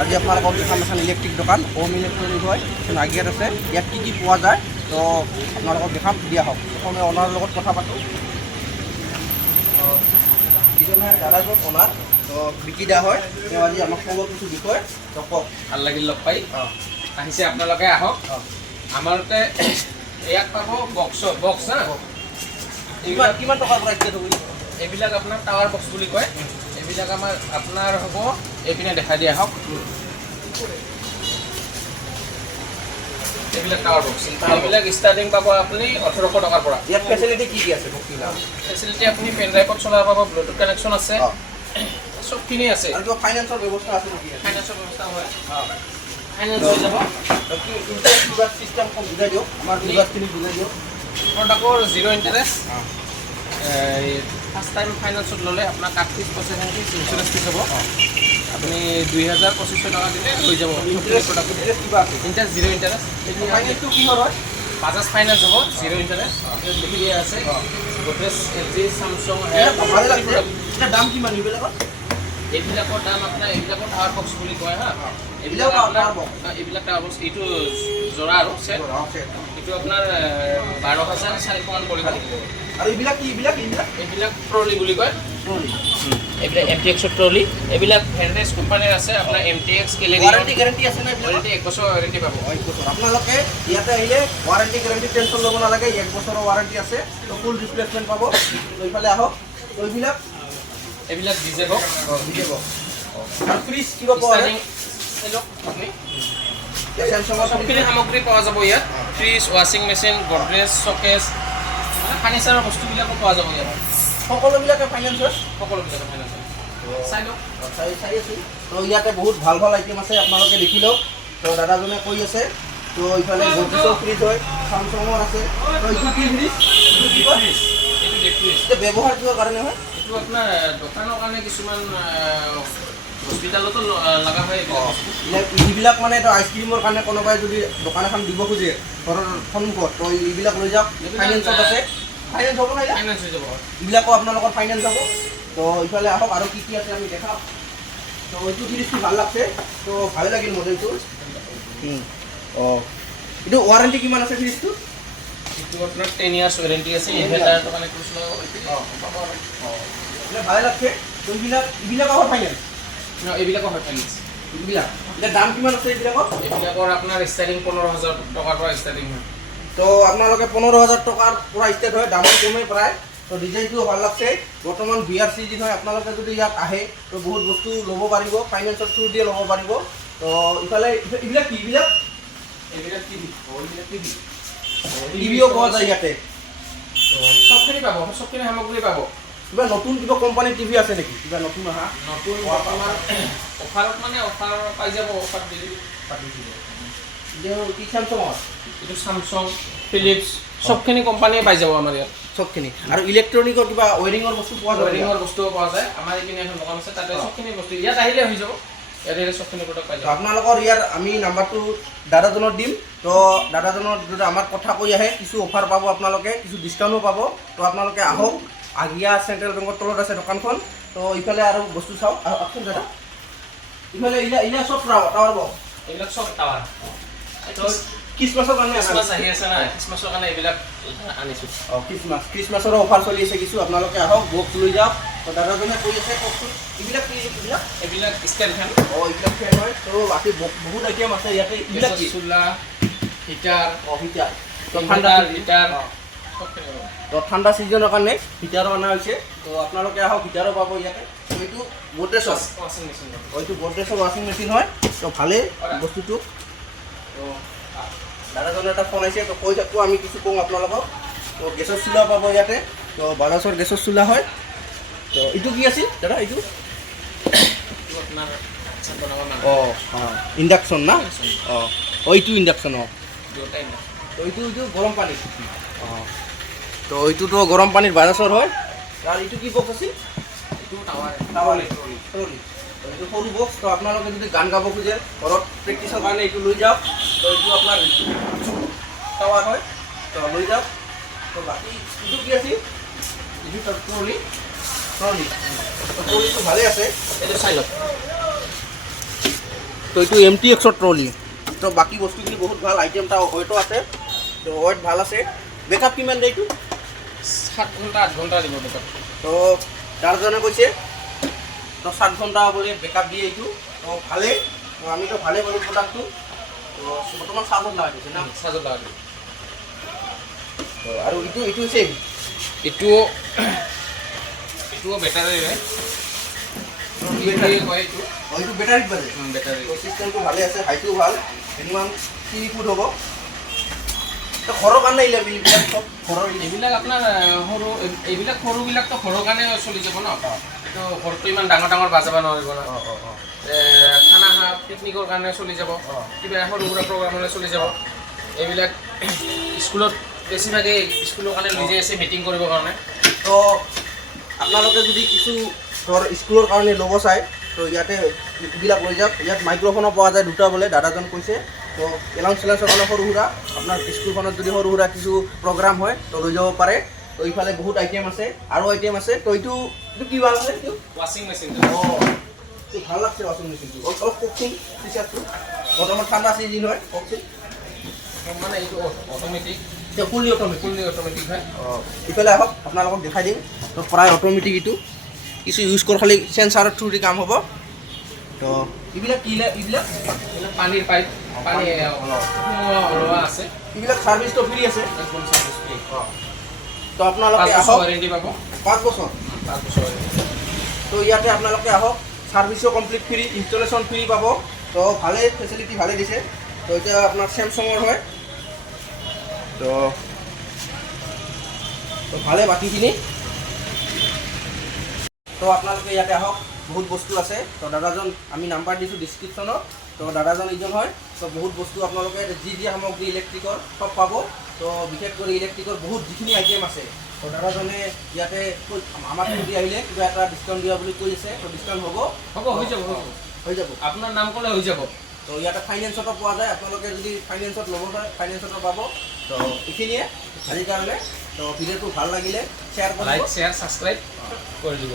আজি আপোনালোকক দেখাম এখন ইলেক্ট্ৰিক দোকান হোম ইলেক্ট্ৰনিক হয় নাগিয়াত আছে ইয়াত কি পোৱা যায় তো আপোনালোকক দেখাম দিয়া হওক প্ৰথমে অনাৰৰ লগত কথা পাতোঁ যিজন হয় দাদাজন অনাৰ তো বিকি দিয়া হয় তেওঁ আজি আমাক ক'ব কিছু বিষয় তো কওক ভাল লাগিল লগ পাই আহিছে আপোনালোকে আহক আমাৰ তাতে ইয়াত পাব বক্স হা কিমান টকাৰ পৰা ষ্টাৰ্ট হ'ব এইবিলাক আপোনাৰ টাৱাৰ বক্স বুলি কয় এইবিলাক আপোনাৰ হ'ব এইপিনে দেখাই দিয়া হওক এইবিলাক টাৱাৰ বক্স এইবিলাক ষ্টাৰ্টিং পাব আপুনি 1800 টকাৰ পৰা ইয়াত ফেচিলিটি কি আছে ফেচিলিটি আপুনি পেন ড্ৰাইভত চলাব পাব ব্লুটুথ কানেকশ্যন আছে চবখিনি আছে আৰু ফাইনেন্সৰ ব্যৱস্থা আছে নেকি ফাইনেন্সৰ ব্যৱস্থা হয় ফাইনেন্স হৈ যাব কিবা চিষ্টেম বুজাই দিয়ক আমাৰ বিভাগখিনি বুজাই দিয়ক প্ৰডাক্টৰ 0 ইণ্টাৰেষ্ট ফাৰ্ষ্ট টাইম ফাইনেন্সত ল'লে আপোনাৰ 38% ইঞ্চুৰেঞ্চ ফিজ হ'ব আপুনি 2025 টকা দিলে হৈ যাব ইণ্টাৰেষ্ট কিবা আছে ইণ্টাৰেষ্ট 0 ইণ্টাৰেষ্ট ফাইনেন্সটো কিহৰ হয় বাজাজ ফাইনেন্স হ'ব 0 ইণ্টাৰেষ্ট লিখি দিয়া আছে গডৰেজ LG Samsung ভাল লাগিছে এতিয়া দাম কিমান এইবিলাকৰ দাম আপোনাৰ এইবিলাকৰ টাৱাৰ বক্স বুলি কয় হা এইবিলাক টাৱাৰ বক্স এইটো জোৰা আৰু চেট এইটো আপোনাৰ 12,400 মান পৰিব আৰু এইবিলাক কি এইবিলাক ট্ৰলি বুলি কয় এইবিলাক MTX ট্ৰলি এইবিলাক ভেন্টেজ কোম্পানীৰ আছে আপোনাৰ MTX কেলেৰি গেৰাণ্টি আছে না ওৱাৰেণ্টি 1 বছৰ ওৱাৰেণ্টি পাব আপোনালোকে ইয়াতে আহিলে ওৱাৰেণ্টি গেৰাণ্টি টেনশ্যন ল'ব নালাগে 1 বছৰৰ ওৱাৰেণ্টি আছে তো ফুল ৰিপ্লেচমেণ্ট পাব এইফালে আহক তো এইবিলাক ডিজে বক্স আৰু ফ্ৰিজ কিবা পোৱা যায় সবখিনি সামগ্ৰী পোৱা যাব ইয়াত ফ্ৰিজ ৱাশ্বিং মেচিন গডৰেজ শ্বকেছ ফাৰ্নিচাৰৰ বস্তুবিলাকো পোৱা যাব ইয়াত সকলোবিলাকে ফাইনেন্স হয় সকলোবিলাকে ফাইনেন্স চাই লওক চাই আছোঁ তো ইয়াতে বহুত ভাল ভাল আইটেম আছে আপোনালোকে দেখি লওক তো দাদাজনে কৈ আছে তো এইফালে গডৰেজৰ ফ্ৰিজ হয় চামচঙৰ আছে তো এইটো কি ফ্ৰিজ এইটো ডিপ ফ্ৰিজ এইটো ব্যৱহাৰ কিহৰ কাৰণে হয় এইটো আপোনাৰ দোকানৰ কাৰণে কিছুমান হস্পিটেলতো লগা হয় এইবিলাক মানে এইটো আইচক্ৰীমৰ কাৰণে কোনোবাই যদি দোকান এখন দিব খোজে ঘৰৰ সন্মুখত তো এইবিলাক লৈ যাওক ফাইনেন্সত আছে ফাইনেন্স হ'ব নাই ফাইনেন্স হৈ যাব এইবিলাকো আপোনালোকৰ ফাইনেন্স হ'ব তো ইফালে আহক আৰু কি আছে আমি দেখাম তো এইটো ফ্ৰিজটো ভাল লাগছে তো ভাল লাগিল মডেলটো অঁ এইটো ৱাৰেণ্টি কিমান আছে ফ্ৰিজটো এইটো আপোনাৰ 10 ইয়াৰ্ছ ৱাৰেণ্টি আছে ইনভাৰ্টাৰটো মানে ভালে লাগছে তো এইবিলাক আকৌ ফাইনেন্স এইবিলাকো হয় ফাইনেন্স এইবিলাক এতিয়া দাম কিমান আছে এইবিলাকৰ আপোনাৰ ষ্টাৰ্টিং 15,000 টকাৰ পৰা ষ্টাৰ্টিং হয় তো আপোনালোকে 15,000 টকাৰ পৰা ষ্টাৰ্ট হয় দামটো কমেই প্ৰায় তো ডিজাইনটো ভাল লাগছে বৰ্তমান বিয়াৰ চিজন হয় আপোনালোকে যদি ইয়াত আহে তো বহুত বস্তু ল'ব পাৰিব ফাইনেন্সৰ থ্ৰু দিয়ে ল'ব পাৰিব তো ইফালে এইবিলাক কি এইবিলাক টিভিও পোৱা যায় ইয়াতে চবখিনি পাব চবখিনি সামগ্ৰী পাব কিবা নতুন কিবা কোম্পানীৰ টিভি আছে নেকি কিবা নতুন অহা নতুন বৰ্তমান অফাৰত মানে অফাৰ পাই যাব অফাৰ দিলে কি চামচঙৰ এইটো চামচং ফিলিপছ চবখিনি কোম্পানীয়ে পাই যাব আমাৰ ইয়াত চবখিনি আৰু ইলেক্ট্ৰনিকৰ কিবা ৱেৰিঙৰ বস্তু পোৱা যায় ৱেৰিঙৰ বস্তুও পোৱা যায় আমাৰ এইপিনে এখন দোকান আছে তাতে চবখিনি বস্তু ইয়াত আহিলে হৈ যাব ইয়াত আহিলে চবখিনি প্ৰডাক্ট পাই যাব আপোনালোকৰ ইয়াৰ আমি নাম্বাৰটো দাদাজনৰ দিম তো দাদাজনৰ যদি আমাৰ কথা কৈ আহে কিছু অফাৰ পাব আপোনালোকে কিছু ডিছকাউণ্টো পাব তো আপোনালোকে আহক আগিয়া চেণ্ট্ৰেল বেংকৰ তলত আছে দোকানখন তো ইফালে আৰু বস্তু চাওক আহকচোন দাদা ইফালে ইলা চব টাৱাৰ বক্স এইবিলাক চব টাৱাৰ খ্ৰীষ্টমাছৰ কাৰণে খ্ৰীষ্টমাছ আহি আছে না খ্ৰীষ্টমাছৰ কাৰণে এইবিলাক আনিছোঁ খ্ৰীষ্টমাছৰো অফাৰ চলি আছে কিছু আপোনালোকে আহক বক্স লৈ যাওক তো দাদাজনে কৈ আছে কওকচোন এইবিলাক কি এইবিলাক ষ্টেণ্ড ফেন এইবিলাক ফেন হয় তো বাকী বহুত আইটেম আছে ইয়াতে এইবিলাক কি চোলা হিটাৰ হিটাৰ তো ঠাণ্ডা হিটাৰ তো ঠাণ্ডা ছিজনৰ কাৰণে হিটাৰো অনা হৈছে তো আপোনালোকে আহক হিটাৰো পাব ইয়াতে এইটো গডৰেজৰ ৱাশ্বিং মেচিন এইটো গডৰেজৰ ৱাশ্বিং মেচিন হয় তো ভালেই বস্তুটো তো দাদাজনে এটা ফোন আহিছে তো কৈ থাকোঁ আমি কিছু কওঁ আপোনালোকক তো গেছৰ চোলা পাব ইয়াতে তো বাজাজৰ গেছৰ চোলা হয় তো এইটো কি আছিল দাদা এইটো আপোনাৰ অঁ ইণ্ডাকশ্যন না এইটো ইণ্ডাকশ্যন তো এইটো গৰম পানী তো এইটোতো গৰম পানীৰ বাজাজৰ হয় আৰু এইটো কি বক্স আছিল এইটো টাৱাৰ এইটো সৰু বক্স তো আপোনালোকে যদি গান গাব খোজে ঘৰত প্ৰেক্টিছৰ কাৰণে এইটো লৈ যাওক তো এইটো আপোনাৰ টাৱাৰ হয় তো লৈ যাওক তো বাকী এইটো কি আছিল এইটো ট্ৰলি ট্ৰলিটো ভালেই আছে এইটো চাই লওক তো এইটো MTX ট্ৰলি। তো বাকী বস্তুখিনি বহুত ভাল, আইটেমটা ৱেটো আছে, তো ৱেট ভাল আছে। বেকআপ কিমান দিয়ে এইটো? 7 ঘণ্টা 8 ঘণ্টা দিব বেকআপ। তো দাদাজনে কৈছে তো 7 ঘণ্টা বোলে বেকআপ দিয়ে এইটো, তো ভালেই। তো আমিতো ভালেই পালোঁ প্ৰডাক্টটো। তো বৰ্তমান চাৰ্জত লগাই দিছে না? চাৰ্জত লগাই দিম। তো আৰু এইটো ছেম। এইটোও বেটাৰীৰে এইটো বেটাৰীত বাজে। বেটাৰী তো চিষ্টেমটো ভালে আছে, হাইটো ভাল, মিনিমাম 3 ফুট হ'ব। তো ঘৰৰ কাৰণে এইবিলাক চব ঘৰৰ এইবিলাক আপোনাৰ সৰু এইবিলাক সৰুবিলাকতো ঘৰৰ কাৰণে চলি যাব ন। তো ঘৰটো ইমান ডাঙৰ ডাঙৰ বাজাব নোৱাৰিব ন। খানা পিকনিকৰ কাৰণে চলি যাব, কিবা সৰু সুৰা প্ৰগ্ৰামলৈ চলি যাব। এইবিলাক স্কুলত বেছিভাগে স্কুলৰ কাৰণে লৈ যাই আছে মিটিং কৰিবৰ কাৰণে। তো আপোনালোকে যদি কিছু ধৰ স্কুলৰ কাৰণে ল'ব চায় তো ইয়াতে এইবিলাক লৈ যাওক। ইয়াত মাইক্ৰফোনো পোৱা যায় দুটা বোলে, দাদাজন কৈছে। তো এলাউন্স চেলাউন্সৰ কাৰণে সৰু সুৰা আপোনাৰ স্কুলখনত যদি সৰু সুৰা কিছু প্ৰগ্ৰাম হয় তো লৈ যাব পাৰে। তো ইফালে বহুত আইটেম আছে, আৰু আইটেম আছে। তো এইটো কি ভাল আছে? এইটো ৱাশ্বিং মেচিন এইটো ভাল লাগছে ৱাশ্বিং মেচিনটো। অলপ কওকচোন ফিচাৰটো, বৰ্তমান ঠাণ্ডা চিজন হয়, কওকচোন। মানে এইটো অট'মেটিক, ফুল্লি অট'মেটিক হয়। ইফালে আহক আপোনালোকক দেখাই দিম। তো প্ৰায় অট'মেটিক এইটো, কিছু ইউজ কৰ খালি চেঞ্চাৰৰ থ্ৰুদি কাম হ'ব। তো এইবিলাক কি এইবিলাক পানীৰ পাইপ, পানী ওলোৱা আছে। এইবিলাক ছাৰ্ভিচটো ফ্ৰী আছে। একদম চাৰ্ভিচ ফ্ৰী। তো আপোনালোকে 5 বছৰ আহক, ৱাৰেণ্টি পাব। 5 বছৰ। 5 বছৰ ৱাৰেণ্টি। তো ইয়াতে আপোনালোকে আহক, ছাৰ্ভিচো কমপ্লিট ফ্ৰী, ইনষ্টলেশ্যন ফ্ৰী পাব। তো ভালেই ফেচিলিটি ভালেই দিছে। তো এতিয়া আপোনাৰ চেমচাঙৰ হয়। তো ভালে বাকীখিনি। তো আপোনালোকে ইয়াতে আহক, বহুত বস্তু আছে। তো দাদাজন আমি নাম্বাৰ দিছোঁ ডিছক্ৰিপশ্যনত। তো দাদাজন এইজন হয়। তো বহুত বস্তু আপোনালোকে যি সামগ্ৰী ইলেক্ট্ৰিকৰ চব পাব। তো বিশেষ কৰি ইলেক্ট্ৰিকৰ বহুত যিখিনি আইটেম আছে, তো দাদাজনে ইয়াতে আমাৰ যদি আহিলে কিবা এটা ডিছকাউণ্ট দিয়া বুলি কৈ আছে। তো ডিছকাউণ্ট হ'ব, হৈ যাব হৈ যাব। আপোনাৰ নাম ক'লে হৈ যাব। তো ইয়াতে ফাইনেন্সতো পোৱা যায়, আপোনালোকে যদি ফাইনেন্সত ল'ব পাৰে ফাইনেন্সতো পাব। তো এইখিনিয়ে আজিৰ কাৰণে। তো ভিডিঅ'টো ভাল লাগিলে শ্বেয়াৰ কৰিব, লাইক শ্বেয়াৰ ছাবস্ক্ৰাইব কৰি দিব।